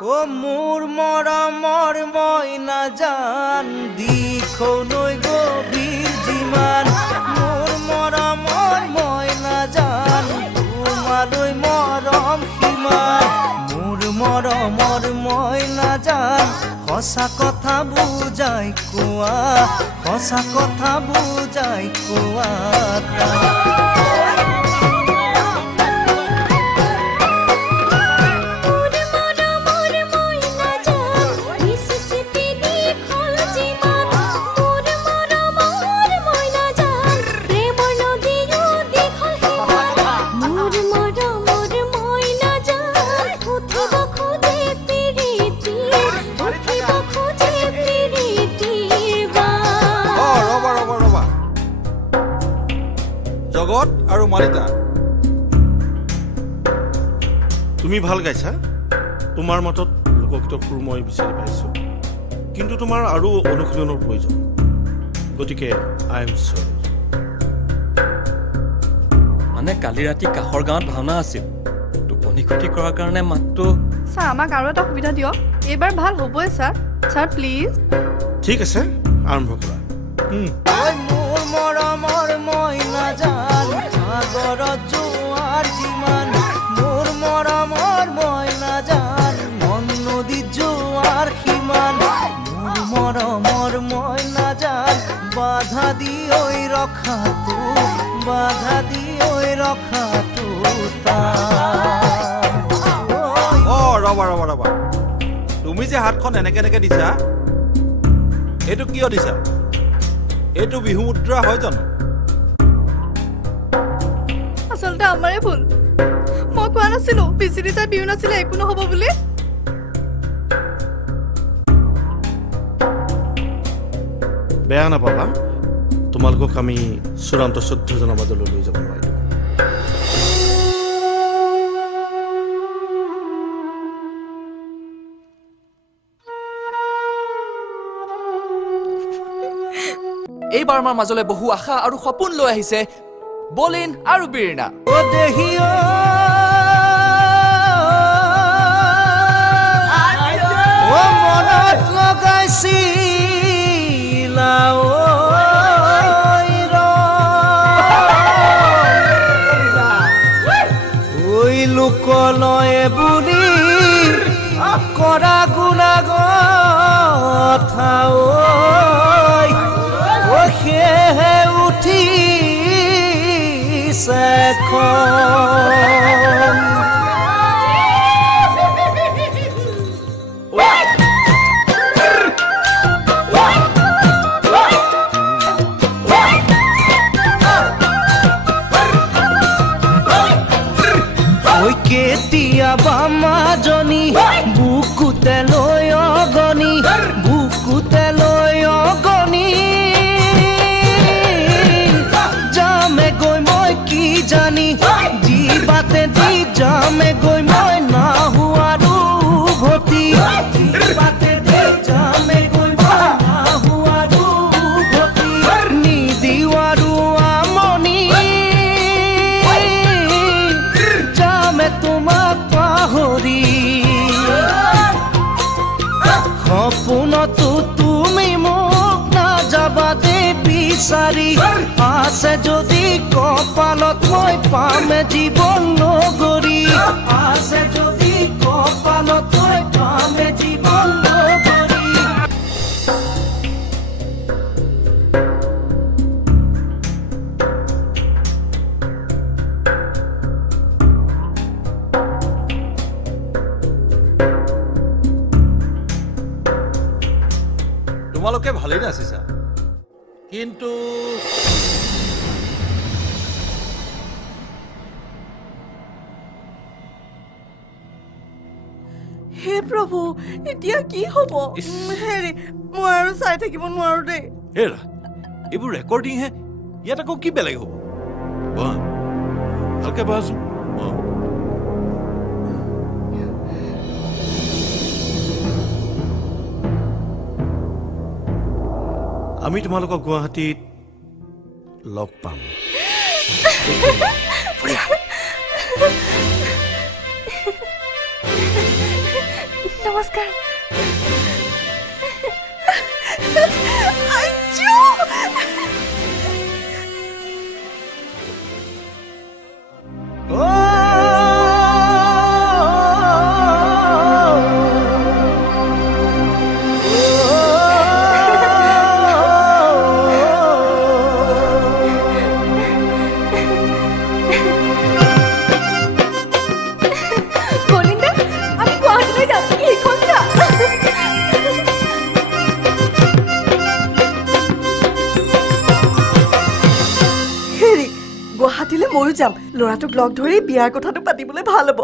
ও মোৰ মৰমৰ মইনা জান দিখৌ নৈ গভীৰ যিমান মোৰ মৰমৰ মইনা জান তোমালৈ মৰম সিমান মোৰ মৰমৰ মইনা জান সঁচা কথা বুজাই কোৱা সঁচা কথা বুজাই কোৱা জগত আৰু মাৰিতা তুমি ভাল গাইছা তোমাৰ মতত লোকগীতৰ সুৰ মই বিচাৰি পাইছো কিন্তু তোমাৰ আৰু অনুশীলনৰ প্ৰয়োজন গতিকে আই এম সৰি মানে কালি ৰাতি কাষৰ গাঁৱত ভাওনা আছিল টোপনি ক্ষতি কৰাৰ কাৰণে মাত্ৰ স্যাৰ আমাক আৰু এটা সুবিধা দিয়ক এইবাৰ ভাল হ'বই স্যাৰ স্যাৰ প্লিজ ঠিক আছে আৰম্ভ কৰা মোৰ মৰমৰ মইনা জান সাগৰত জোৱাৰ যিমান মোৰ মৰমৰ মইনা জান মন নদীত জোৱাৰ সিমান মোৰ মৰমৰ মইনা জান বাধা দি ঐ ৰখাটো ৰবা তুমি যে হাতখন এনেকে দিছা এইটো কিয় দিছা এইটো বিহু মুদ্ৰা হয় জানো আচলতে আমাৰে ভুল মই কোৱা নাছিলো বিচিৰি চাই বিহু নাছিলে একো নহব বুলি বেয়া নাপাবা তোমালোকক আমি চূড়ান্ত 14 জনৰ মাজলৈ লৈ যাব নোৱাৰিলো এইবাৰ আমাৰ মাজলৈ বহু আশা আৰু সপোন লৈ আহিছে বলিন আৰু বীৰনা ও দেহিও ও মনত লগাইছিলা ওই লোকলয়ে বুলি কৰা গুণা কথা সেহে উঠিছে কেতিয়াবা মাজনী বুকুতে লৈ অগনি বুকুতে লৈ অগনি যামে গৈ মই কি জানি জীৱাতে দি যামে গৈ মই নাহুৱাৰো ঘটি জীৱাতে দি যামে গৈ মই নাহুৱাৰো ঘটি নিদিৱাৰো আমনি যামে তোমাক পাহৰি সপোনতো তুমি মোক নাযাবা দে বিচাৰি আছে যদি কপালত মই পামে জীৱন নগৰী আছে যদি কপালত মই পামে জীৱন নগৰী তোমালোকে ভালেই নাচিছা কিন্তু হে প্ৰভু এতিয়া কি হ'ব হেৰি মই আৰু চাই থাকিব নোৱাৰো দেই হেৰা এইবোৰ ৰেকৰ্ডিং হে ইয়াত আকৌ কি বেলেগ হ'ব ভালকে বাচোন আমি তোমালোকক গুৱাহাটীত লগ পাম নমস্কাৰ গুৱাহাটীলৈ ময়ো যাম ল'ৰাটোক লগ ধৰি বিয়াৰ কথাটো পাতিবলৈ ভাল হ'ব